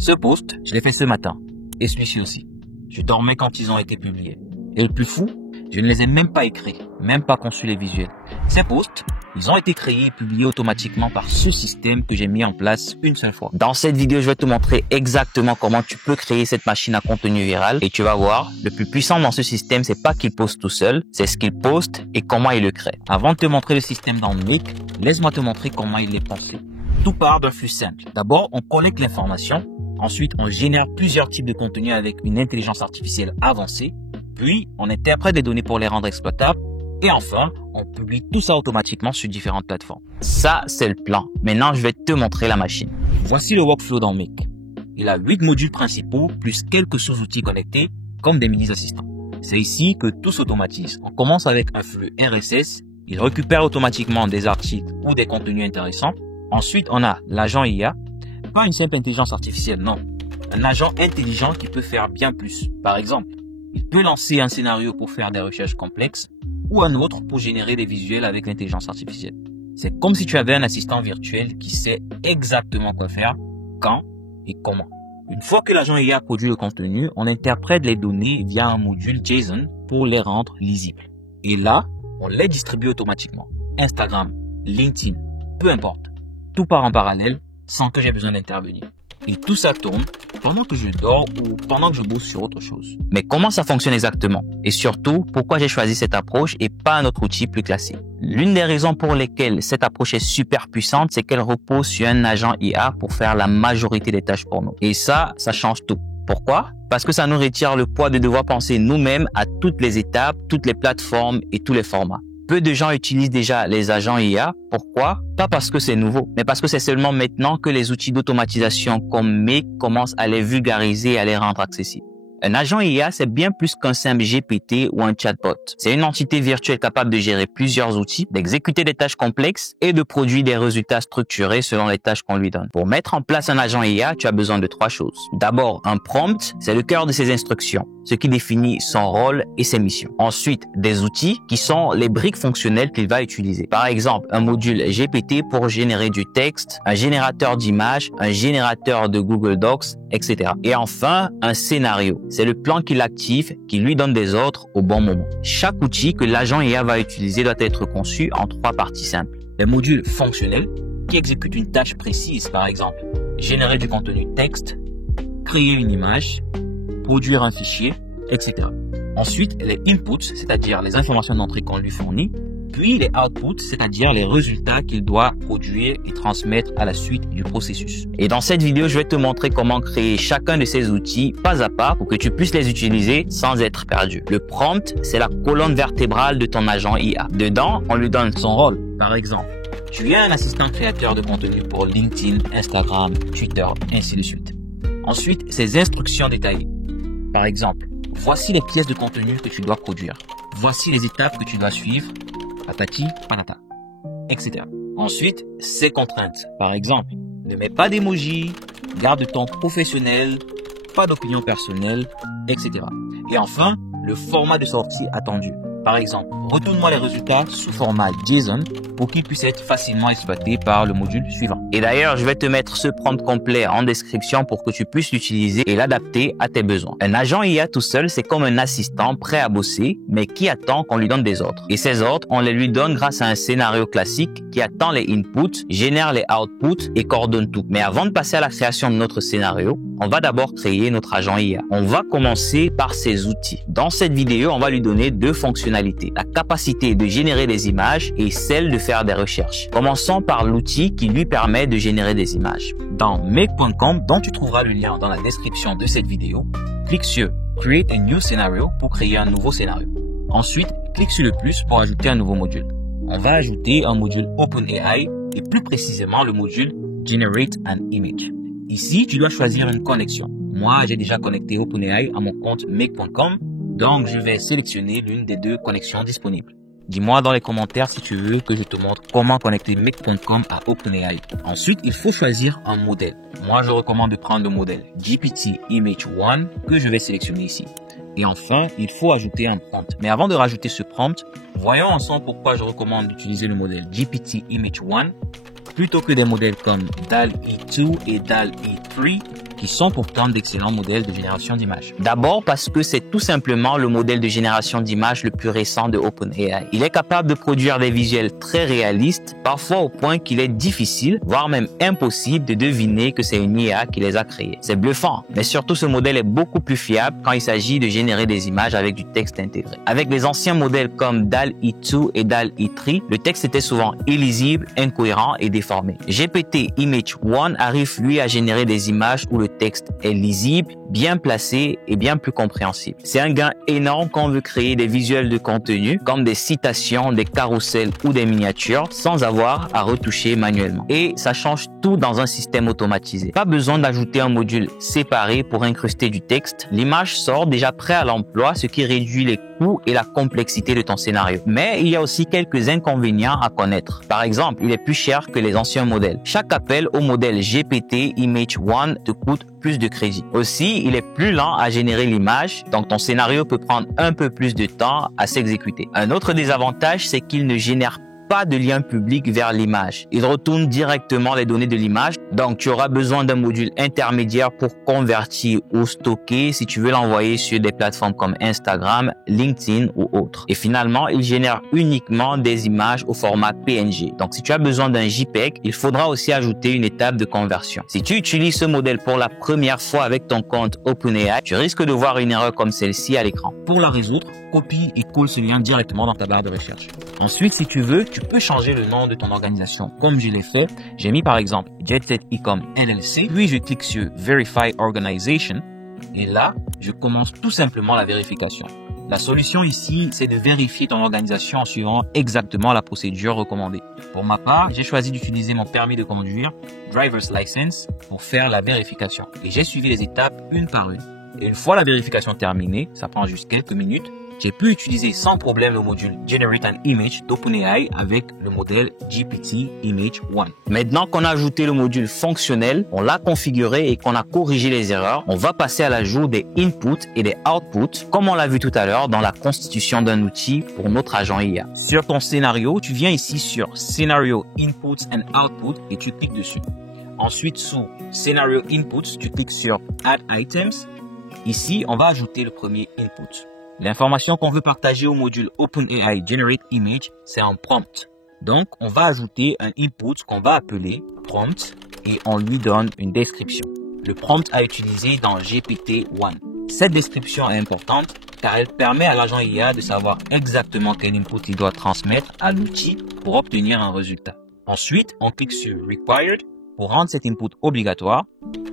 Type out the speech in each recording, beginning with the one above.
Ce post, je l'ai fait ce matin. Et celui-ci aussi. Je dormais quand ils ont été publiés. Et le plus fou, je ne les ai même pas écrits, même pas conçu les visuels. Ces posts, ils ont été créés et publiés automatiquement par ce système que j'ai mis en place une seule fois. Dans cette vidéo, je vais te montrer exactement comment tu peux créer cette machine à contenu viral. Et tu vas voir, le plus puissant dans ce système, c'est pas qu'il poste tout seul, c'est ce qu'il poste et comment il le crée. Avant de te montrer le système dans Make, laisse-moi te montrer comment il est pensé. Tout part d'un flux simple. D'abord, on collecte l'information. Ensuite, on génère plusieurs types de contenus avec une intelligence artificielle avancée. Puis, on interprète les données pour les rendre exploitables. Et enfin, on publie tout ça automatiquement sur différentes plateformes. Ça, c'est le plan. Maintenant, je vais te montrer la machine. Voici le workflow dans Make. Il a 8 modules principaux plus quelques sous-outils connectés comme des mini-assistants. C'est ici que tout s'automatise. On commence avec un flux RSS. Il récupère automatiquement des articles ou des contenus intéressants. Ensuite, on a l'agent IA. Pas une simple intelligence artificielle, non. Un agent intelligent qui peut faire bien plus. Par exemple, il peut lancer un scénario pour faire des recherches complexes ou un autre pour générer des visuels avec l'intelligence artificielle. C'est comme si tu avais un assistant virtuel qui sait exactement quoi faire, quand et comment. Une fois que l'agent IA a produit le contenu, on interprète les données via un module JSON pour les rendre lisibles. Et là, on les distribue automatiquement. Instagram, LinkedIn, peu importe. Tout part en parallèle sans que j'ai besoin d'intervenir. Et tout ça tourne pendant que je dors ou pendant que je bosse sur autre chose. Mais comment ça fonctionne exactement? Et surtout, pourquoi j'ai choisi cette approche et pas un autre outil plus classique? L'une des raisons pour lesquelles cette approche est super puissante, c'est qu'elle repose sur un agent IA pour faire la majorité des tâches pour nous. Et ça change tout. Pourquoi? Parce que ça nous retire le poids de devoir penser nous-mêmes à toutes les étapes, toutes les plateformes et tous les formats. Peu de gens utilisent déjà les agents IA. Pourquoi? Pas parce que c'est nouveau, mais parce que c'est seulement maintenant que les outils d'automatisation comme Make commencent à les vulgariser et à les rendre accessibles. Un agent IA, c'est bien plus qu'un simple GPT ou un chatbot. C'est une entité virtuelle capable de gérer plusieurs outils, d'exécuter des tâches complexes et de produire des résultats structurés selon les tâches qu'on lui donne. Pour mettre en place un agent IA, tu as besoin de 3 choses. D'abord, un prompt, c'est le cœur de ses instructions, ce qui définit son rôle et ses missions. Ensuite, des outils qui sont les briques fonctionnelles qu'il va utiliser. Par exemple, un module GPT pour générer du texte, un générateur d'images, un générateur de Google Docs, etc. Et enfin, un scénario. C'est le plan qu'il active, qui lui donne des ordres au bon moment. Chaque outil que l'agent IA va utiliser doit être conçu en 3 parties simples. Les modules fonctionnels qui exécutent une tâche précise, par exemple, générer du contenu texte, créer une image, produire un fichier, etc. Ensuite, les inputs, c'est-à-dire les informations d'entrée qu'on lui fournit, puis les outputs, c'est-à-dire les résultats qu'il doit produire et transmettre à la suite du processus. Et dans cette vidéo, je vais te montrer comment créer chacun de ces outils pas à pas pour que tu puisses les utiliser sans être perdu. Le prompt, c'est la colonne vertébrale de ton agent IA. Dedans, on lui donne son rôle. Par exemple, tu es un assistant créateur de contenu pour LinkedIn, Instagram, Twitter, ainsi de suite. Ensuite, ses instructions détaillées. Par exemple, voici les pièces de contenu que tu dois produire. Voici les étapes que tu dois suivre. Patati, patata, etc. Ensuite, ses contraintes. Par exemple, ne mets pas d'emoji, garde ton professionnel, pas d'opinion personnelle, etc. Et enfin, le format de sortie attendu. Par exemple, retourne-moi les résultats sous format JSON pour qu'ils puissent être facilement exploités par le module suivant. Et d'ailleurs, je vais te mettre ce prompt complet en description pour que tu puisses l'utiliser et l'adapter à tes besoins. Un agent IA tout seul, c'est comme un assistant prêt à bosser, mais qui attend qu'on lui donne des ordres. Et ces ordres, on les lui donne grâce à un scénario classique qui attend les inputs, génère les outputs et coordonne tout. Mais avant de passer à la création de notre scénario, on va d'abord créer notre agent IA. On va commencer par ses outils. Dans cette vidéo, on va lui donner 2 fonctionnalités. La capacité de générer des images et celle de faire des recherches. Commençons par l'outil qui lui permet de générer des images. Dans make.com, dont tu trouveras le lien dans la description de cette vidéo, clique sur Create a new scenario pour créer un nouveau scénario. Ensuite, clique sur le plus pour ajouter un nouveau module. On va ajouter un module OpenAI et plus précisément le module Generate an Image. Ici, tu dois choisir une connexion. Moi, j'ai déjà connecté OpenAI à mon compte make.com, donc je vais sélectionner l'une des 2 connexions disponibles. Dis-moi dans les commentaires si tu veux que je te montre comment connecter make.com à OpenAI. Ensuite, il faut choisir un modèle. Moi, je recommande de prendre le modèle GPT Image 1 que je vais sélectionner ici. Et enfin, il faut ajouter un prompt. Mais avant de rajouter ce prompt, voyons ensemble pourquoi je recommande d'utiliser le modèle GPT Image 1 plutôt que des modèles comme DALL-E 2 et DALL-E 3 qui sont pourtant d'excellents modèles de génération d'images. D'abord parce que c'est tout simplement le modèle de génération d'images le plus récent de OpenAI. Il est capable de produire des visuels très réalistes, parfois au point qu'il est difficile, voire même impossible de deviner que c'est une IA qui les a créés. C'est bluffant, mais surtout ce modèle est beaucoup plus fiable quand il s'agit de générer des images avec du texte intégré. Avec les anciens modèles comme DALL-E 2 et DALL-E 3, le texte était souvent illisible, incohérent et déformé. GPT Image 1 arrive lui à générer des images où le texte est lisible, bien placé et bien plus compréhensible. C'est un gain énorme quand on veut créer des visuels de contenu comme des citations, des carousels ou des miniatures sans avoir à retoucher manuellement. Et ça change tout dans un système automatisé. Pas besoin d'ajouter un module séparé pour incruster du texte. L'image sort déjà prêt à l'emploi, ce qui réduit les coûts et la complexité de ton scénario. Mais il y a aussi quelques inconvénients à connaître. Par exemple, il est plus cher que les anciens modèles. Chaque appel au modèle GPT Image 1 te coûte plus de crédit. Aussi, il est plus lent à générer l'image, donc ton scénario peut prendre un peu plus de temps à s'exécuter. Un autre désavantage, c'est qu'il ne génère pas de lien public vers l'image. Il retourne directement les données de l'image, donc tu auras besoin d'un module intermédiaire pour convertir ou stocker si tu veux l'envoyer sur des plateformes comme Instagram, LinkedIn ou autres. Et finalement, il génère uniquement des images au format PNG. Donc si tu as besoin d'un JPEG, il faudra aussi ajouter une étape de conversion. Si tu utilises ce modèle pour la première fois avec ton compte OpenAI, tu risques de voir une erreur comme celle-ci à l'écran. Pour la résoudre, copie et colle ce lien directement dans ta barre de recherche. Ensuite, si tu veux, tu peux changer le nom de ton organisation. Comme je l'ai fait, j'ai mis par exemple JetSet Ecom LLC, puis je clique sur Verify Organization et là, je commence tout simplement la vérification. La solution ici, c'est de vérifier ton organisation en suivant exactement la procédure recommandée. Pour ma part, j'ai choisi d'utiliser mon permis de conduire, Driver's License, pour faire la vérification. Et j'ai suivi les étapes une par une. Et une fois la vérification terminée, ça prend juste quelques minutes, j'ai pu utiliser sans problème le module Generate an Image d'OpenAI avec le modèle GPT Image 1. Maintenant qu'on a ajouté le module fonctionnel, on l'a configuré et qu'on a corrigé les erreurs, on va passer à l'ajout des inputs et des outputs, comme on l'a vu tout à l'heure dans la constitution d'un outil pour notre agent IA. Sur ton scénario, tu viens ici sur Scenario Inputs and Outputs et tu cliques dessus. Ensuite, sous Scenario Inputs, tu cliques sur Add Items. Ici, on va ajouter le premier input. L'information qu'on veut partager au module OpenAI Generate Image, c'est un prompt. Donc, on va ajouter un input qu'on va appeler prompt et on lui donne une description. Le prompt à utiliser dans GPT-1. Cette description est importante car elle permet à l'agent IA de savoir exactement quel input il doit transmettre à l'outil pour obtenir un résultat. Ensuite, on clique sur Required pour rendre cet input obligatoire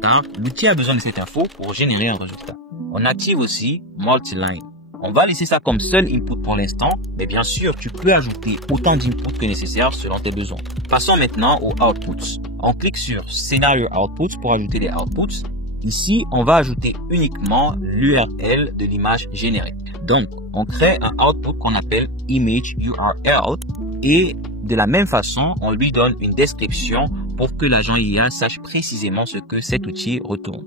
car l'outil a besoin de cette info pour générer un résultat. On active aussi Multiline. On va laisser ça comme seul input pour l'instant, mais bien sûr, tu peux ajouter autant d'inputs que nécessaire selon tes besoins. Passons maintenant aux outputs. On clique sur Scenario Outputs pour ajouter des outputs. Ici, on va ajouter uniquement l'URL de l'image générée. Donc, on crée un output qu'on appelle Image URL et de la même façon, on lui donne une description pour que l'agent IA sache précisément ce que cet outil retourne.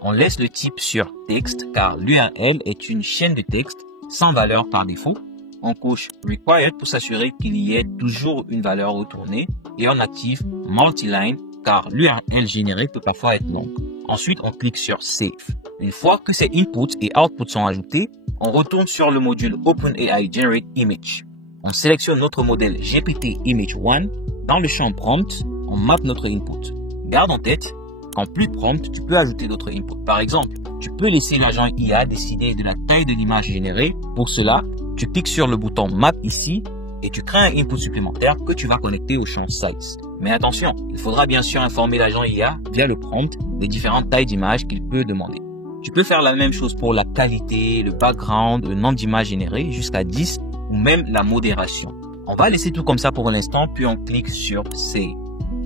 On laisse le type sur texte car l'URL est une chaîne de texte sans valeur par défaut. On coche Required pour s'assurer qu'il y ait toujours une valeur retournée et on active Multiline car l'URL générée peut parfois être longue. Ensuite, on clique sur Save. Une fois que ces inputs et outputs sont ajoutés, on retourne sur le module OpenAI Generate Image. On sélectionne notre modèle GPT Image 1. Dans le champ Prompt, on mappe notre input. Garde en tête qu'en plus de prompt, tu peux ajouter d'autres inputs. Par exemple, tu peux laisser l'agent IA décider de la taille de l'image générée. Pour cela, tu cliques sur le bouton Map ici et tu crées un input supplémentaire que tu vas connecter au champ Size. Mais attention, il faudra bien sûr informer l'agent IA via le prompt des différentes tailles d'image qu'il peut demander. Tu peux faire la même chose pour la qualité, le background, le nombre d'images générées jusqu'à 10 ou même la modération. On va laisser tout comme ça pour l'instant, puis on clique sur Save.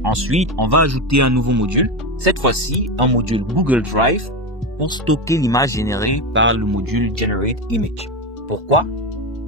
Ensuite, on va ajouter un nouveau module, cette fois-ci un module Google Drive pour stocker l'image générée par le module Generate Image. Pourquoi?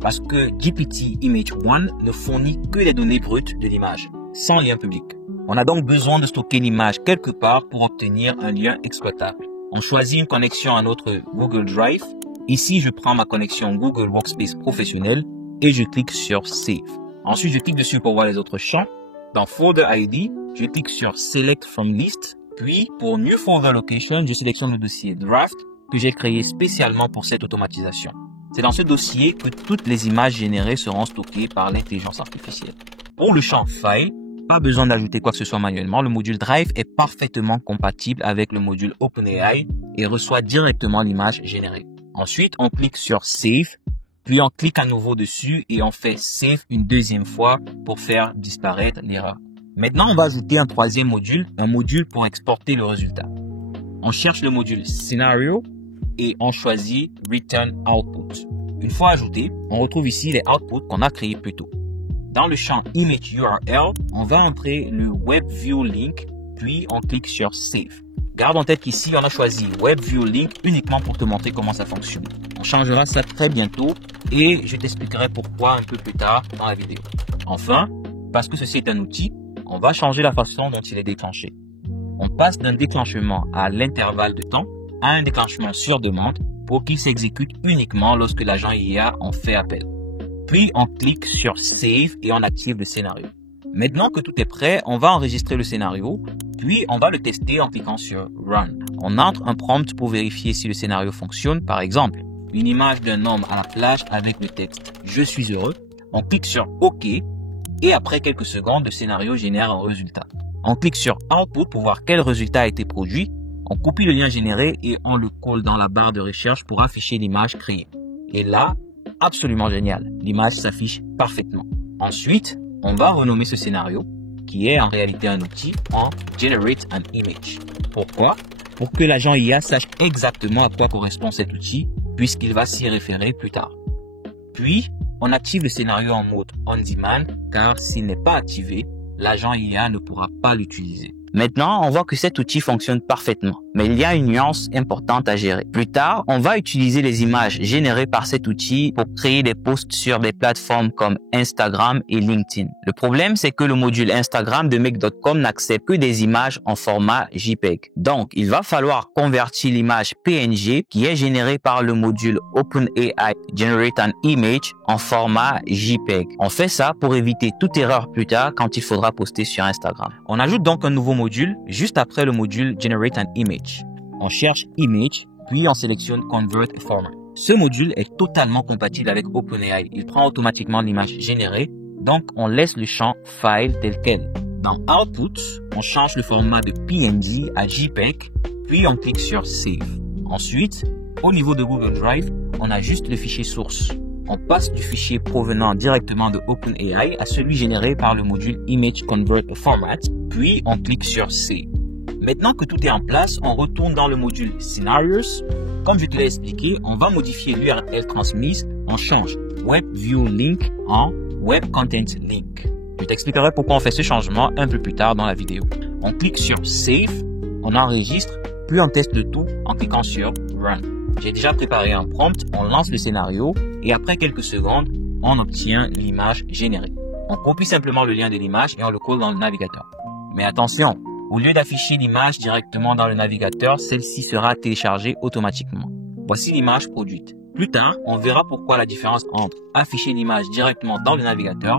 Parce que GPT Image 1 ne fournit que les données brutes de l'image, sans lien public. On a donc besoin de stocker l'image quelque part pour obtenir un lien exploitable. On choisit une connexion à notre Google Drive. Ici, je prends ma connexion Google Workspace professionnelle et je clique sur Save. Ensuite, je clique dessus pour voir les autres champs. Dans Folder ID, je clique sur Select from List Puis, pour New Folder Location, je sélectionne le dossier Draft que j'ai créé spécialement pour cette automatisation. C'est dans ce dossier que toutes les images générées seront stockées par l'intelligence artificielle. Pour le champ File, pas besoin d'ajouter quoi que ce soit manuellement. Le module Drive est parfaitement compatible avec le module OpenAI et reçoit directement l'image générée. Ensuite, on clique sur Save, puis on clique à nouveau dessus et on fait Save une deuxième fois pour faire disparaître l'erreur. Maintenant, on va ajouter un troisième module, un module pour exporter le résultat. On cherche le module Scenario et on choisit Return Output. Une fois ajouté, on retrouve ici les outputs qu'on a créés plus tôt. Dans le champ Image URL, on va entrer le WebView Link, puis on clique sur Save. Garde en tête qu'ici, on a choisi WebView Link uniquement pour te montrer comment ça fonctionne. On changera ça très bientôt et je t'expliquerai pourquoi un peu plus tard dans la vidéo. Enfin, parce que ceci est un outil, on va changer la façon dont il est déclenché. On passe d'un déclenchement à l'intervalle de temps à un déclenchement sur demande pour qu'il s'exécute uniquement lorsque l'agent IA en fait appel. Puis on clique sur Save et on active le scénario. Maintenant que tout est prêt, on va enregistrer le scénario, puis on va le tester en cliquant sur Run. On entre un prompt pour vérifier si le scénario fonctionne, par exemple, une image d'un homme à la plage avec le texte « Je suis heureux ». On clique sur OK et après quelques secondes, le scénario génère un résultat. On clique sur Output pour voir quel résultat a été produit. On copie le lien généré et on le colle dans la barre de recherche pour afficher l'image créée. Et là, absolument génial, l'image s'affiche parfaitement. Ensuite, on va renommer ce scénario, qui est en réalité un outil, en Generate an Image. Pourquoi? Pour que l'agent IA sache exactement à quoi correspond cet outil, puisqu'il va s'y référer plus tard. Puis, on active le scénario en mode On Demand, car s'il n'est pas activé, l'agent IA ne pourra pas l'utiliser. Maintenant, on voit que cet outil fonctionne parfaitement, mais il y a une nuance importante à gérer. Plus tard, on va utiliser les images générées par cet outil pour créer des posts sur des plateformes comme Instagram et LinkedIn. Le problème, c'est que le module Instagram de Make.com n'accepte que des images en format JPEG. Donc, il va falloir convertir l'image PNG qui est générée par le module OpenAI Generate an Image en format JPEG. On fait ça pour éviter toute erreur plus tard quand il faudra poster sur Instagram. On ajoute donc un nouveau module juste après le module Generate an Image. On cherche Image, puis on sélectionne Convert a Format. Ce module est totalement compatible avec OpenAI. Il prend automatiquement l'image générée, donc on laisse le champ File tel quel. Dans Output, on change le format de PNG à JPEG, puis on clique sur Save. Ensuite, au niveau de Google Drive, on ajuste le fichier source. On passe du fichier provenant directement de OpenAI à celui généré par le module Image Convert a Format, puis on clique sur Save. Maintenant que tout est en place, on retourne dans le module Scenarios. Comme je te l'ai expliqué, on va modifier l'URL transmise. On change WebView Link en Web Content Link. Je t'expliquerai pourquoi on fait ce changement un peu plus tard dans la vidéo. On clique sur Save, on enregistre, puis on teste le tout en cliquant sur Run. J'ai déjà préparé un prompt, on lance le scénario et après quelques secondes, on obtient l'image générée. On copie simplement le lien de l'image et on le colle dans le navigateur. Mais attention, au lieu d'afficher l'image directement dans le navigateur, celle-ci sera téléchargée automatiquement. Voici l'image produite. Plus tard, on verra pourquoi la différence entre afficher l'image directement dans le navigateur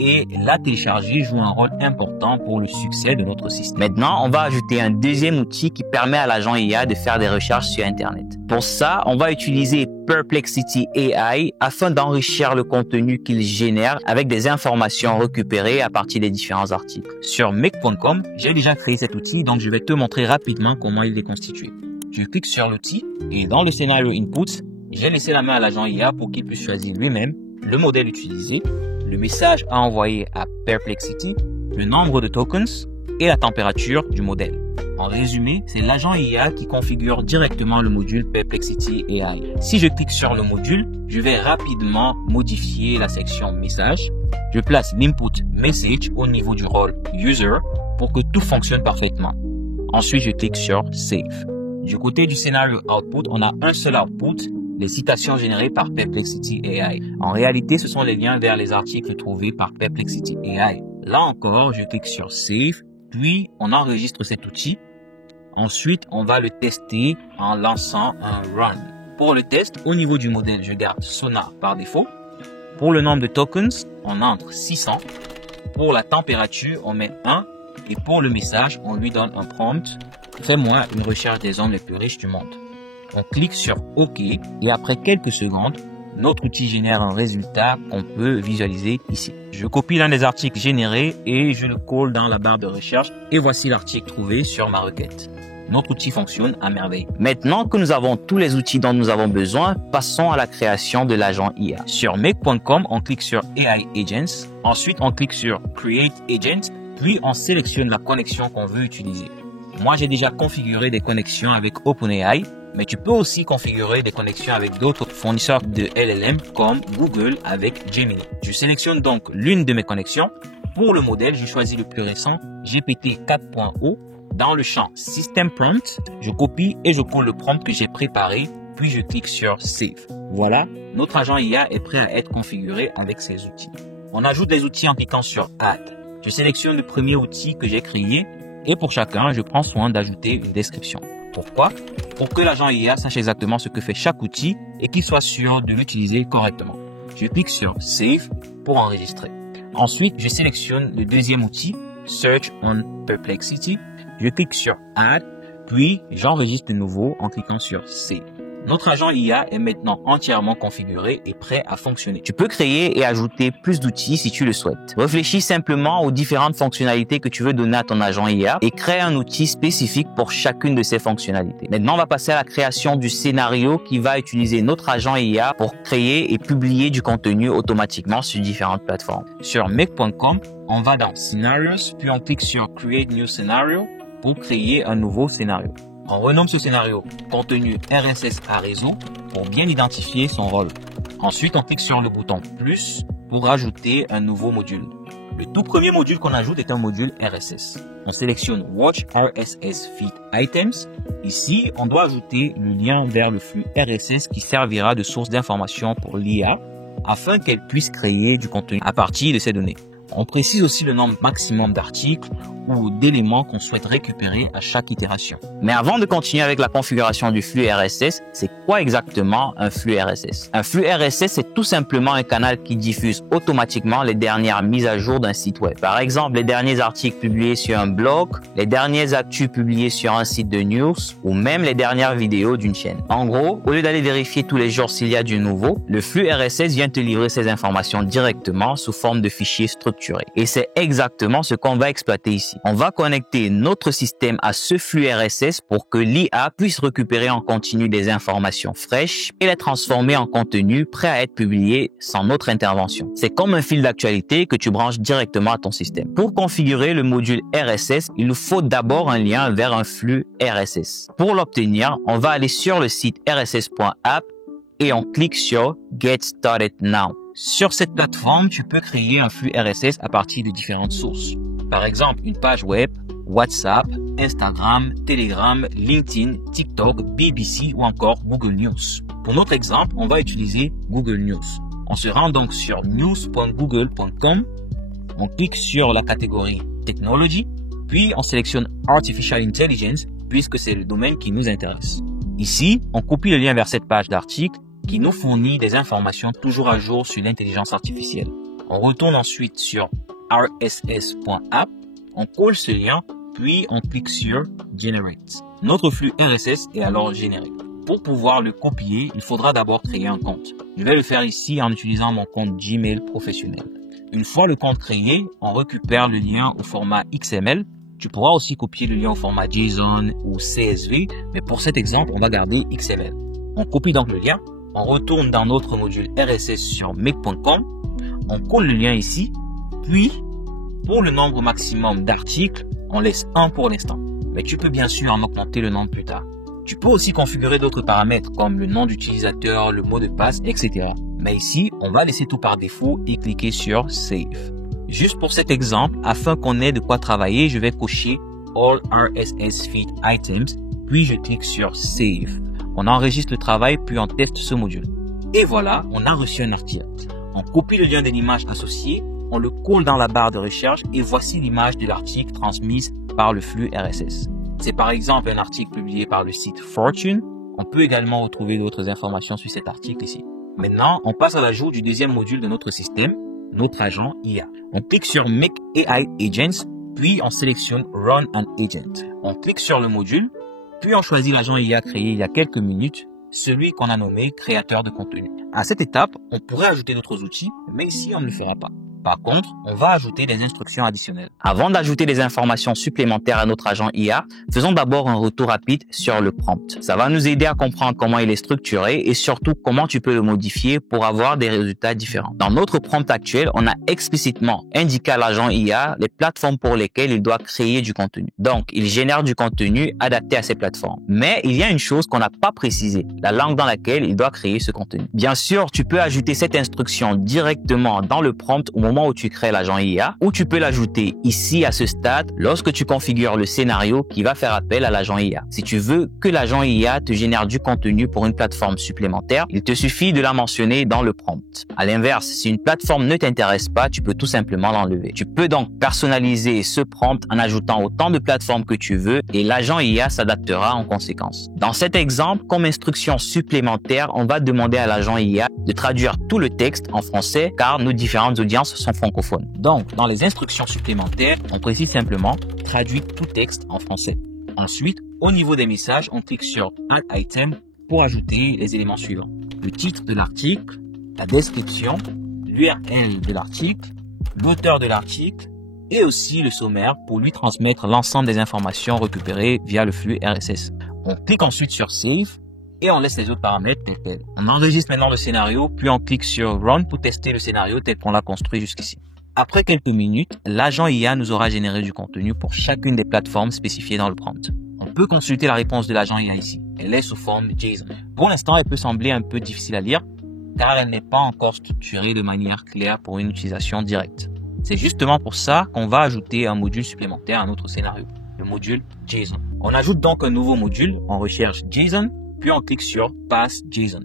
et la télécharger joue un rôle important pour le succès de notre système. Maintenant, on va ajouter un deuxième outil qui permet à l'agent IA de faire des recherches sur Internet. Pour ça, on va utiliser Perplexity AI afin d'enrichir le contenu qu'il génère avec des informations récupérées à partir des différents articles. Sur Make.com, j'ai déjà créé cet outil, donc je vais te montrer rapidement comment il est constitué. Je clique sur l'outil et dans le scénario Input, j'ai laissé la main à l'agent IA pour qu'il puisse choisir lui-même le modèle utilisé, le message à envoyer à Perplexity, le nombre de tokens et la température du modèle. En résumé, c'est l'agent IA qui configure directement le module Perplexity AI. Si je clique sur le module, je vais rapidement modifier la section message. Je place l'input message au niveau du rôle user pour que tout fonctionne parfaitement. Ensuite, je clique sur Save. Du côté du scénario output, on a un seul output, les citations générées par Perplexity AI. En réalité, ce sont les liens vers les articles trouvés par Perplexity AI. Là encore, je clique sur Save, puis on enregistre cet outil. Ensuite, on va le tester en lançant un Run. Pour le test, au niveau du modèle, je garde Sonar par défaut. Pour le nombre de tokens, on entre 600. Pour la température, on met 1. Et pour le message, on lui donne un prompt Fais-moi une recherche des zones les plus riches du monde. On clique sur OK et après quelques secondes, notre outil génère un résultat qu'on peut visualiser ici. Je copie l'un des articles générés et je le colle dans la barre de recherche et voici l'article trouvé sur ma requête. Notre outil fonctionne à merveille. Maintenant que nous avons tous les outils dont nous avons besoin, passons à la création de l'agent IA. Sur make.com, on clique sur AI Agents. Ensuite, on clique sur Create Agent. Puis, on sélectionne la connexion qu'on veut utiliser. Moi, j'ai déjà configuré des connexions avec OpenAI, mais tu peux aussi configurer des connexions avec d'autres fournisseurs de LLM comme Google avec Gemini. Je sélectionne donc l'une de mes connexions. Pour le modèle, j'ai choisi le plus récent, GPT 4.0. Dans le champ System Prompt, je copie et je colle le prompt que j'ai préparé, puis je clique sur Save. Voilà, notre agent IA est prêt à être configuré avec ces outils. On ajoute des outils en cliquant sur Add. Je sélectionne le premier outil que j'ai créé et pour chacun, je prends soin d'ajouter une description. Pourquoi? Pour que l'agent IA sache exactement ce que fait chaque outil et qu'il soit sûr de l'utiliser correctement. Je clique sur Save pour enregistrer. Ensuite, je sélectionne le deuxième outil, Search on Perplexity. Je clique sur Add, puis j'enregistre de nouveau en cliquant sur Save. Notre agent IA est maintenant entièrement configuré et prêt à fonctionner. Tu peux créer et ajouter plus d'outils si tu le souhaites. Réfléchis simplement aux différentes fonctionnalités que tu veux donner à ton agent IA et crée un outil spécifique pour chacune de ces fonctionnalités. Maintenant, on va passer à la création du scénario qui va utiliser notre agent IA pour créer et publier du contenu automatiquement sur différentes plateformes. Sur make.com, on va dans Scenarios, puis on clique sur Create New Scenario pour créer un nouveau scénario. On renomme ce scénario contenu RSS à réseau pour bien identifier son rôle. Ensuite, on clique sur le bouton plus pour ajouter un nouveau module. Le tout premier module qu'on ajoute est un module RSS. On sélectionne Watch RSS Feed Items. Ici, on doit ajouter le lien vers le flux RSS qui servira de source d'information pour l'IA afin qu'elle puisse créer du contenu à partir de ces données. On précise aussi le nombre maximum d'articles ou d'éléments qu'on souhaite récupérer à chaque itération. Mais avant de continuer avec la configuration du flux RSS, c'est quoi exactement un flux RSS? Un flux RSS, c'est tout simplement un canal qui diffuse automatiquement les dernières mises à jour d'un site web. Par exemple, les derniers articles publiés sur un blog, les dernières actus publiées sur un site de news ou même les dernières vidéos d'une chaîne. En gros, au lieu d'aller vérifier tous les jours s'il y a du nouveau, le flux RSS vient te livrer ces informations directement sous forme de fichiers structurés. Et c'est exactement ce qu'on va exploiter ici. On va connecter notre système à ce flux RSS pour que l'IA puisse récupérer en continu des informations fraîches et les transformer en contenu prêt à être publié sans notre intervention. C'est comme un fil d'actualité que tu branches directement à ton système. Pour configurer le module RSS, il nous faut d'abord un lien vers un flux RSS. Pour l'obtenir, on va aller sur le site rss.app et on clique sur Get Started Now. Sur cette plateforme, tu peux créer un flux RSS à partir de différentes sources. Par exemple, une page web, WhatsApp, Instagram, Telegram, LinkedIn, TikTok, BBC ou encore Google News. Pour notre exemple, on va utiliser Google News. On se rend donc sur news.google.com. On clique sur la catégorie Technology, puis on sélectionne Artificial Intelligence puisque c'est le domaine qui nous intéresse. Ici, on copie le lien vers cette page d'article qui nous fournit des informations toujours à jour sur l'intelligence artificielle. On retourne ensuite sur rss.app, on colle ce lien, puis on clique sur Generate. Notre flux RSS est alors généré. Pour pouvoir le copier, il faudra d'abord créer un compte. Je vais le faire ici en utilisant mon compte Gmail professionnel. Une fois le compte créé, on récupère le lien au format XML. Tu pourras aussi copier le lien au format JSON ou CSV, mais pour cet exemple, on va garder XML. On copie donc le lien. On retourne dans notre module RSS sur make.com, on colle le lien ici, puis pour le nombre maximum d'articles, on laisse 1 pour l'instant. Mais tu peux bien sûr en augmenter le nombre plus tard. Tu peux aussi configurer d'autres paramètres comme le nom d'utilisateur, le mot de passe, etc. Mais ici, on va laisser tout par défaut et cliquer sur Save. Juste pour cet exemple, afin qu'on ait de quoi travailler, je vais cocher All RSS Feed Items, puis je clique sur Save. On enregistre le travail, puis on teste ce module. Et voilà, on a reçu un article. On copie le lien de l'image associée, on le colle dans la barre de recherche et voici l'image de l'article transmise par le flux RSS. C'est par exemple un article publié par le site Fortune. On peut également retrouver d'autres informations sur cet article ici. Maintenant, on passe à l'ajout du deuxième module de notre système, notre agent IA. On clique sur Make AI Agents, puis on sélectionne Run an Agent. On clique sur le module, puis on choisit l'agent IA créé il y a quelques minutes, celui qu'on a nommé créateur de contenu. À cette étape, on pourrait ajouter d'autres outils, mais ici on ne le fera pas. Par contre, on va ajouter des instructions additionnelles. Avant d'ajouter des informations supplémentaires à notre agent IA, faisons d'abord un retour rapide sur le prompt. Ça va nous aider à comprendre comment il est structuré et surtout comment tu peux le modifier pour avoir des résultats différents. Dans notre prompt actuel, on a explicitement indiqué à l'agent IA les plateformes pour lesquelles il doit créer du contenu. Donc, il génère du contenu adapté à ces plateformes. Mais il y a une chose qu'on n'a pas précisée, la langue dans laquelle il doit créer ce contenu. Bien sûr, tu peux ajouter cette instruction directement dans le prompt au moment où tu crées l'agent IA, ou tu peux l'ajouter ici à ce stade lorsque tu configures le scénario qui va faire appel à l'agent IA. Si tu veux que l'agent IA te génère du contenu pour une plateforme supplémentaire, il te suffit de la mentionner dans le prompt. À l'inverse, si une plateforme ne t'intéresse pas, tu peux tout simplement l'enlever. Tu peux donc personnaliser ce prompt en ajoutant autant de plateformes que tu veux et l'agent IA s'adaptera en conséquence. Dans cet exemple, comme instruction supplémentaire, on va demander à l'agent IA de traduire tout le texte en français car nos différentes audiences sont francophones. Donc, dans les instructions supplémentaires, on précise simplement « Traduit tout texte en français ». Ensuite, au niveau des messages, on clique sur « Add item » pour ajouter les éléments suivants. Le titre de l'article, la description, l'URL de l'article, l'auteur de l'article et aussi le sommaire pour lui transmettre l'ensemble des informations récupérées via le flux RSS. On clique ensuite sur « Save » et on laisse les autres paramètres tels quels. On enregistre maintenant le scénario, puis on clique sur Run pour tester le scénario tel qu'on l'a construit jusqu'ici. Après quelques minutes, l'agent IA nous aura généré du contenu pour chacune des plateformes spécifiées dans le prompt. On peut consulter la réponse de l'agent IA ici. Elle est sous forme de JSON. Pour l'instant, elle peut sembler un peu difficile à lire, car elle n'est pas encore structurée de manière claire pour une utilisation directe. C'est justement pour ça qu'on va ajouter un module supplémentaire à notre scénario, le module JSON. On ajoute donc un nouveau module, on recherche JSON, puis on clique sur Pass JSON.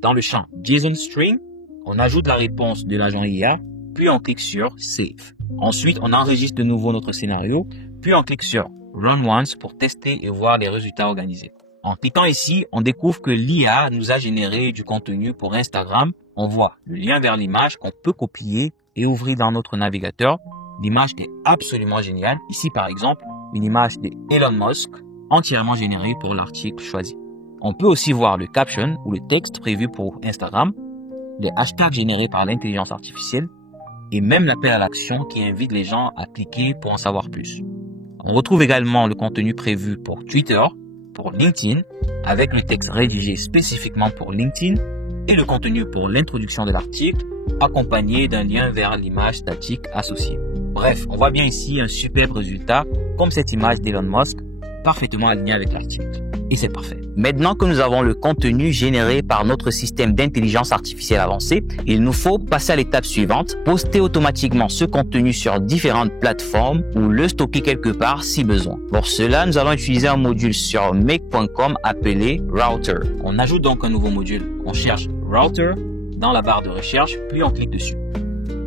Dans le champ JSON String, on ajoute la réponse de l'agent IA, puis on clique sur Save. Ensuite, on enregistre de nouveau notre scénario, puis on clique sur Run Once pour tester et voir les résultats organisés. En cliquant ici, on découvre que l'IA nous a généré du contenu pour Instagram. On voit le lien vers l'image qu'on peut copier et ouvrir dans notre navigateur. L'image est absolument géniale. Ici, par exemple, une image d'Elon Musk entièrement générée pour l'article choisi. On peut aussi voir le caption ou le texte prévu pour Instagram, les hashtags générés par l'intelligence artificielle et même l'appel à l'action qui invite les gens à cliquer pour en savoir plus. On retrouve également le contenu prévu pour Twitter, pour LinkedIn, avec le texte rédigé spécifiquement pour LinkedIn et le contenu pour l'introduction de l'article, accompagné d'un lien vers l'image statique associée. Bref, on voit bien ici un superbe résultat, comme cette image d'Elon Musk, parfaitement alignée avec l'article. Et c'est parfait. Maintenant que nous avons le contenu généré par notre système d'intelligence artificielle avancée, il nous faut passer à l'étape suivante, poster automatiquement ce contenu sur différentes plateformes ou le stocker quelque part si besoin. Pour cela, nous allons utiliser un module sur make.com appelé Router. On ajoute donc un nouveau module. On cherche Router dans la barre de recherche, puis on clique dessus.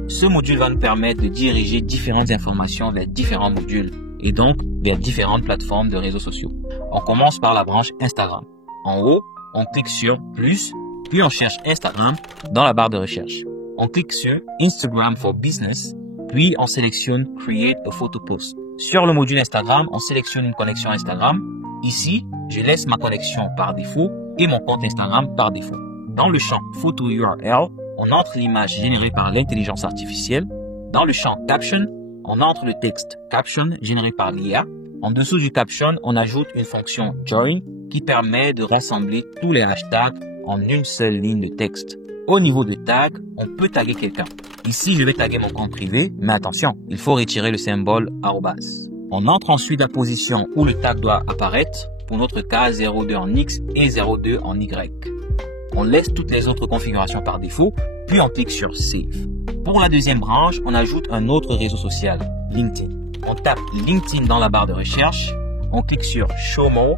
Ce module va nous permettre de diriger différentes informations vers différents modules et donc vers différentes plateformes de réseaux sociaux. On commence par la branche Instagram. En haut, on clique sur plus, puis on cherche Instagram dans la barre de recherche. On clique sur Instagram for Business, puis on sélectionne Create a Photo Post. Sur le module Instagram, on sélectionne une connexion Instagram. Ici, je laisse ma connexion par défaut et mon compte Instagram par défaut. Dans le champ Photo URL, on entre l'image générée par l'intelligence artificielle. Dans le champ Caption, on entre le texte Caption généré par l'IA. En dessous du caption, on ajoute une fonction Join qui permet de rassembler tous les hashtags en une seule ligne de texte. Au niveau de tag, on peut taguer quelqu'un. Ici, je vais taguer mon compte privé, mais attention, il faut retirer le symbole arrobas. On entre ensuite la position où le tag doit apparaître, pour notre cas 02 en X et 02 en Y. On laisse toutes les autres configurations par défaut, puis on clique sur Save. Pour la deuxième branche, on ajoute un autre réseau social, LinkedIn. On tape LinkedIn dans la barre de recherche, on clique sur Show More,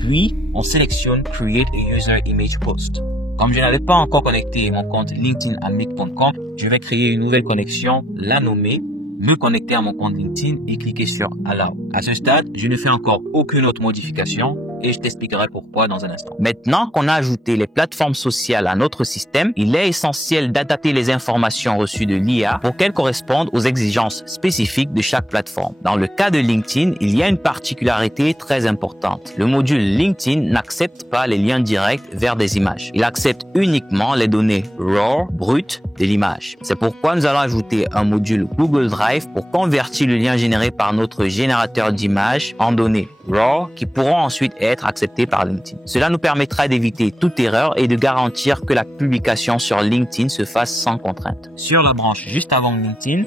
puis on sélectionne Create a User Image Post. Comme je n'avais pas encore connecté mon compte LinkedIn à make.com, je vais créer une nouvelle connexion, la nommer, me connecter à mon compte LinkedIn et cliquer sur Allow. À ce stade, je ne fais encore aucune autre modification et je t'expliquerai pourquoi dans un instant. Maintenant qu'on a ajouté les plateformes sociales à notre système, il est essentiel d'adapter les informations reçues de l'IA pour qu'elles correspondent aux exigences spécifiques de chaque plateforme. Dans le cas de LinkedIn, il y a une particularité très importante. Le module LinkedIn n'accepte pas les liens directs vers des images. Il accepte uniquement les données RAW, brutes, de l'image. C'est pourquoi nous allons ajouter un module Google Drive pour convertir le lien généré par notre générateur d'images en données RAW qui pourront ensuite être acceptées par LinkedIn. Cela nous permettra d'éviter toute erreur et de garantir que la publication sur LinkedIn se fasse sans contrainte. Sur la branche juste avant LinkedIn,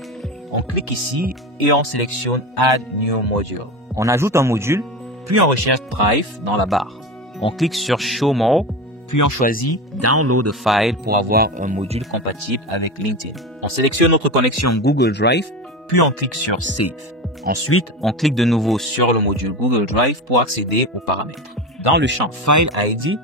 on clique ici et on sélectionne Add New Module. On ajoute un module, puis on recherche Drive dans la barre. On clique sur Show More, puis on choisit Download a File pour avoir un module compatible avec LinkedIn. On sélectionne notre connexion Google Drive, puis on clique sur Save. Ensuite, on clique de nouveau sur le module Google Drive pour accéder aux paramètres. Dans le champ File ID,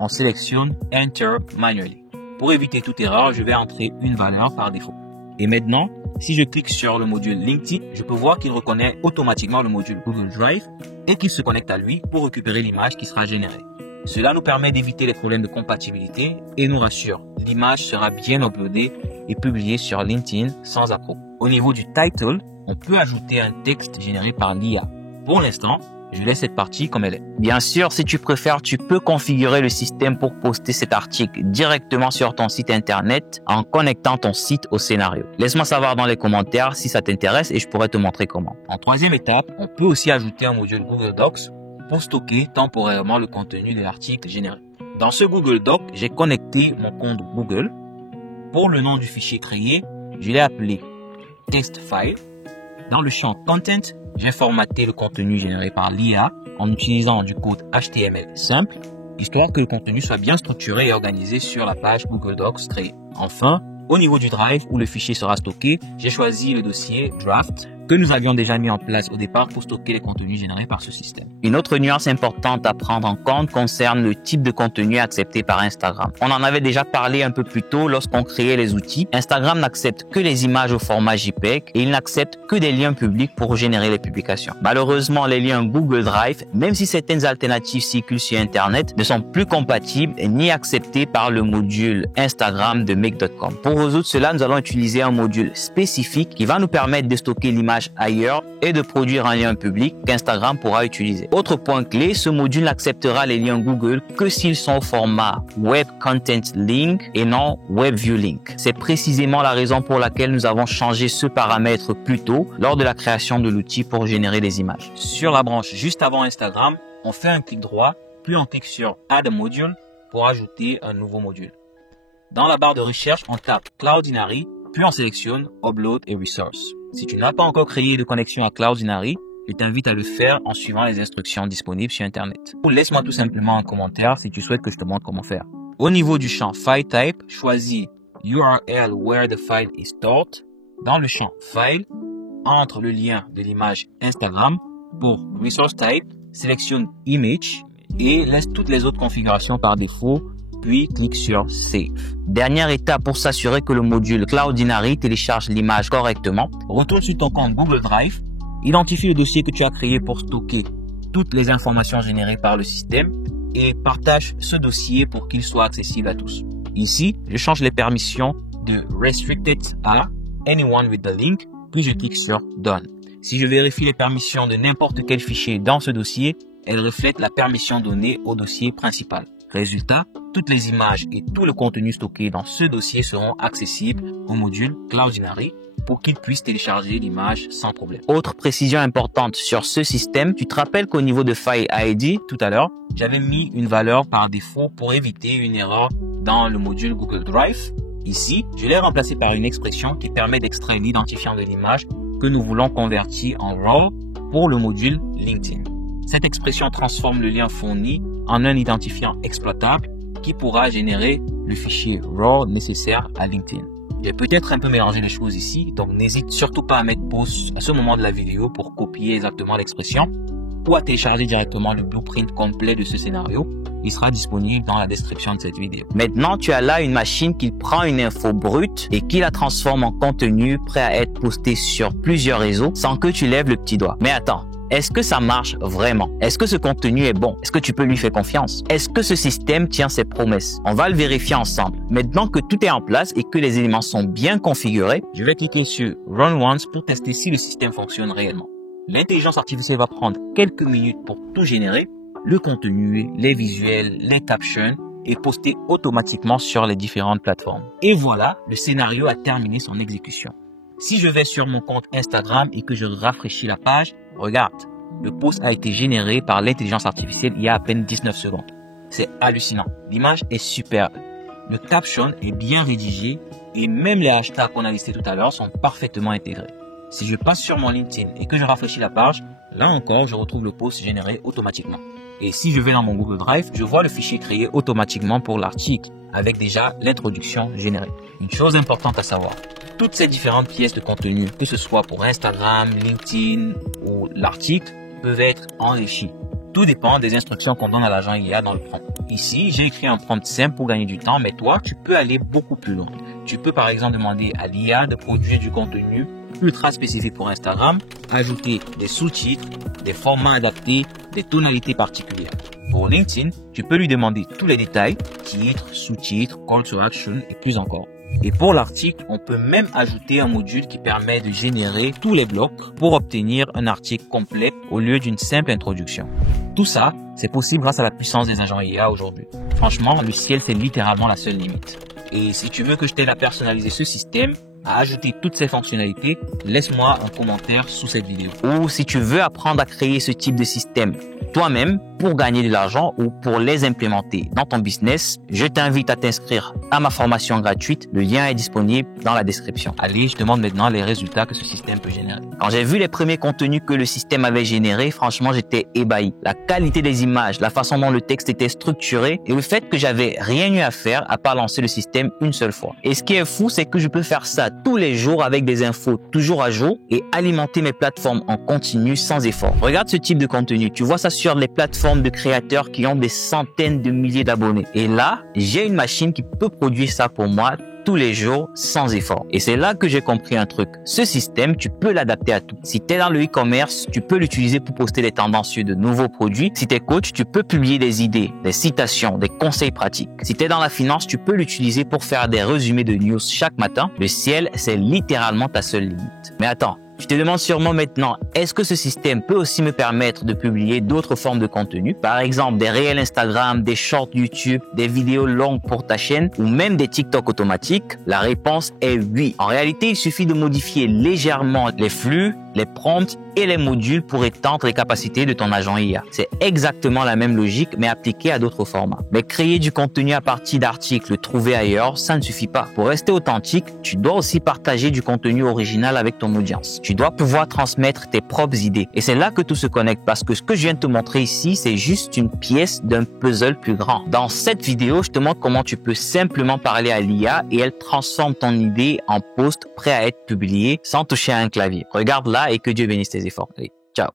on sélectionne Enter Manually. Pour éviter toute erreur, je vais entrer une valeur par défaut. Et maintenant, si je clique sur le module LinkedIn, je peux voir qu'il reconnaît automatiquement le module Google Drive et qu'il se connecte à lui pour récupérer l'image qui sera générée. Cela nous permet d'éviter les problèmes de compatibilité et nous rassure, l'image sera bien uploadée et publiée sur LinkedIn sans accroc. Au niveau du title, on peut ajouter un texte généré par l'IA. Pour l'instant, je laisse cette partie comme elle est. Bien sûr, si tu préfères, tu peux configurer le système pour poster cet article directement sur ton site internet en connectant ton site au scénario. Laisse-moi savoir dans les commentaires si ça t'intéresse et je pourrais te montrer comment. En troisième étape, on peut aussi ajouter un module Google Docs pour stocker temporairement le contenu de l'article généré. Dans ce Google Doc, j'ai connecté mon compte Google. Pour le nom du fichier créé, je l'ai appelé Text File. Dans le champ Content, j'ai formaté le contenu généré par l'IA en utilisant du code HTML simple, histoire que le contenu soit bien structuré et organisé sur la page Google Docs créée. Enfin, au niveau du drive où le fichier sera stocké, j'ai choisi le dossier Draft que nous avions déjà mis en place au départ pour stocker les contenus générés par ce système. Une autre nuance importante à prendre en compte concerne le type de contenu accepté par Instagram. On en avait déjà parlé un peu plus tôt lorsqu'on créait les outils. Instagram n'accepte que les images au format JPEG et il n'accepte que des liens publics pour générer les publications. Malheureusement, les liens Google Drive, même si certaines alternatives circulent sur Internet, ne sont plus compatibles ni acceptés par le module Instagram de Make.com. Pour résoudre cela, nous allons utiliser un module spécifique qui va nous permettre de stocker l'image ailleurs et de produire un lien public qu'Instagram pourra utiliser. Autre point clé, ce module n'acceptera les liens Google que s'ils sont au format Web Content Link et non Web View Link. C'est précisément la raison pour laquelle nous avons changé ce paramètre plus tôt lors de la création de l'outil pour générer des images. Sur la branche juste avant Instagram, on fait un clic droit, puis on clique sur Add a Module pour ajouter un nouveau module. Dans la barre de recherche, on tape Cloudinary, puis on sélectionne Upload a Resource. Si tu n'as pas encore créé de connexion à Cloudinary, je t'invite à le faire en suivant les instructions disponibles sur Internet. Ou laisse-moi tout simplement un commentaire si tu souhaites que je te montre comment faire. Au niveau du champ File Type, choisis URL where the file is stored. Dans le champ File, entre le lien de l'image Instagram. Pour Resource Type, sélectionne Image et laisse toutes les autres configurations par défaut, puis clique sur Save. Dernière étape pour s'assurer que le module Cloudinary télécharge l'image correctement. Retourne sur ton compte Google Drive, identifie le dossier que tu as créé pour stocker toutes les informations générées par le système et partage ce dossier pour qu'il soit accessible à tous. Ici, je change les permissions de Restricted à Anyone with the link, puis je clique sur Done. Si je vérifie les permissions de n'importe quel fichier dans ce dossier, elles reflètent la permission donnée au dossier principal. Résultat, toutes les images et tout le contenu stocké dans ce dossier seront accessibles au module Cloudinary pour qu'il puisse télécharger l'image sans problème. Autre précision importante sur ce système, tu te rappelles qu'au niveau de File ID, tout à l'heure, j'avais mis une valeur par défaut pour éviter une erreur dans le module Google Drive. Ici, je l'ai remplacé par une expression qui permet d'extraire l'identifiant de l'image que nous voulons convertir en RAW pour le module LinkedIn. Cette expression transforme le lien fourni en un identifiant exploitable qui pourra générer le fichier RAW nécessaire à LinkedIn. J'ai peut-être un peu mélangé les choses ici, donc n'hésite surtout pas à mettre pause à ce moment de la vidéo pour copier exactement l'expression ou à télécharger directement le blueprint complet de ce scénario. Il sera disponible dans la description de cette vidéo. Maintenant, tu as là une machine qui prend une info brute et qui la transforme en contenu prêt à être posté sur plusieurs réseaux sans que tu lèves le petit doigt. Mais attends, Est-ce que ça marche vraiment? Est-ce que ce contenu est bon? Est-ce que tu peux lui faire confiance? Est-ce que ce système tient ses promesses? On va le vérifier ensemble. Maintenant que tout est en place et que les éléments sont bien configurés, je vais cliquer sur Run Once pour tester si le système fonctionne réellement. L'intelligence artificielle va prendre quelques minutes pour tout générer, le contenu, les visuels, les captions, et poster automatiquement sur les différentes plateformes. Et voilà, le scénario a terminé son exécution. Si je vais sur mon compte Instagram et que je rafraîchis la page, regarde, le post a été généré par l'intelligence artificielle il y a à peine 19 secondes. C'est hallucinant. L'image est superbe. Le caption est bien rédigé et même les hashtags qu'on a listés tout à l'heure sont parfaitement intégrés. Si je passe sur mon LinkedIn et que je rafraîchis la page, là encore, je retrouve le post généré automatiquement. Et si je vais dans mon Google Drive, je vois le fichier créé automatiquement pour l'article avec déjà l'introduction générée. Une chose importante à savoir, toutes ces différentes pièces de contenu, que ce soit pour Instagram, LinkedIn ou l'article, peuvent être enrichies. Tout dépend des instructions qu'on donne à l'agent IA dans le prompt. Ici, j'ai écrit un prompt simple pour gagner du temps, mais toi, tu peux aller beaucoup plus loin. Tu peux par exemple demander à l'IA de produire du contenu ultra spécifique pour Instagram, ajouter des sous-titres, des formats adaptés, des tonalités particulières. Pour LinkedIn, tu peux lui demander tous les détails, titres, sous-titres, call to action et plus encore. Et pour l'article, on peut même ajouter un module qui permet de générer tous les blocs pour obtenir un article complet au lieu d'une simple introduction. Tout ça, c'est possible grâce à la puissance des agents IA aujourd'hui. Franchement, le ciel, c'est littéralement la seule limite. Et si tu veux que je t'aide à personnaliser ce système, à ajouter toutes ces fonctionnalités, laisse-moi un commentaire sous cette vidéo. Ou si tu veux apprendre à créer ce type de système toi-même pour gagner de l'argent ou pour les implémenter dans ton business, je t'invite à t'inscrire à ma formation gratuite. Le lien est disponible dans la description. Allez, je te montre maintenant les résultats que ce système peut générer. Quand j'ai vu les premiers contenus que le système avait générés, franchement, j'étais ébahi. La qualité des images, la façon dont le texte était structuré et le fait que j'avais rien eu à faire à part lancer le système une seule fois. Et ce qui est fou, c'est que je peux faire ça tous les jours avec des infos toujours à jour et alimenter mes plateformes en continu sans effort. Regarde ce type de contenu. Tu vois ça sur les plateformes de créateurs qui ont des centaines de milliers d'abonnés. Et là, j'ai une machine qui peut produire ça pour moi tous les jours sans effort. Et c'est là que j'ai compris un truc. Ce système, tu peux l'adapter à tout. Si tu es dans le e-commerce, tu peux l'utiliser pour poster des tendances sur de nouveaux produits. Si tu es coach, tu peux publier des idées, des citations, des conseils pratiques. Si tu es dans la finance, tu peux l'utiliser pour faire des résumés de news chaque matin. Le ciel, c'est littéralement ta seule limite. Mais attends, tu te demandes sûrement maintenant, est-ce que ce système peut aussi me permettre de publier d'autres formes de contenu? Par exemple, des réels Instagram, des shorts YouTube, des vidéos longues pour ta chaîne ou même des TikTok automatiques? La réponse est oui. En réalité, il suffit de modifier légèrement les flux, les prompts et les modules pour étendre les capacités de ton agent IA. C'est exactement la même logique, mais appliquée à d'autres formats. Mais créer du contenu à partir d'articles trouvés ailleurs, ça ne suffit pas. Pour rester authentique, tu dois aussi partager du contenu original avec ton audience. Tu dois pouvoir transmettre tes propres idées. Et c'est là que tout se connecte parce que ce que je viens de te montrer ici, c'est juste une pièce d'un puzzle plus grand. Dans cette vidéo, je te montre comment tu peux simplement parler à l'IA et elle transforme ton idée en post prêt à être publié sans toucher à un clavier. Regarde là et que Dieu bénisse tes efforts. Allez.